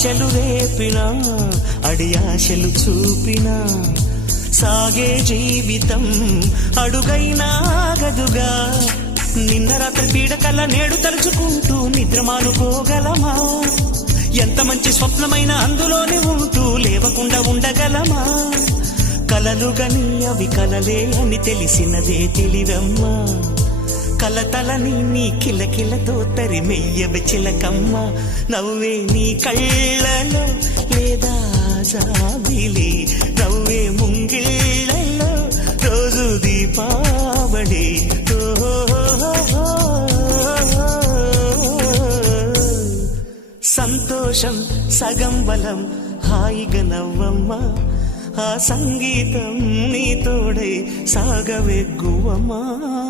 ఆశలు రేపినా అడియాశలు చూపినా సాగే జీవితం అడుగైనా ఆగదుగా. నిన్న రాత్రి పీడకల నేడు తలుచుకుంటూ నిద్రమానుకోగలమా? ఎంత మంచి స్వప్నమైన అందులోనే ఉంటూ లేవకుండా ఉండగలమా? కలలుగని అవి కలలే అని తెలిసినదే తెలివమ్మా. కలతలని నీ కిలకిలతో తరిమెయ్యవి చిలకమ్మ. నవ్వే నీ కళ్ళలో లేదా జాబిలి, నవ్వే ముంగిళ్ళలో రోజు దీపావళి. సంతోషం సగం బలం, హాయిగా నవ్వమ్మా. ఆ సంగీతం నీ తోడై సాగవెగ్గువమ్మా.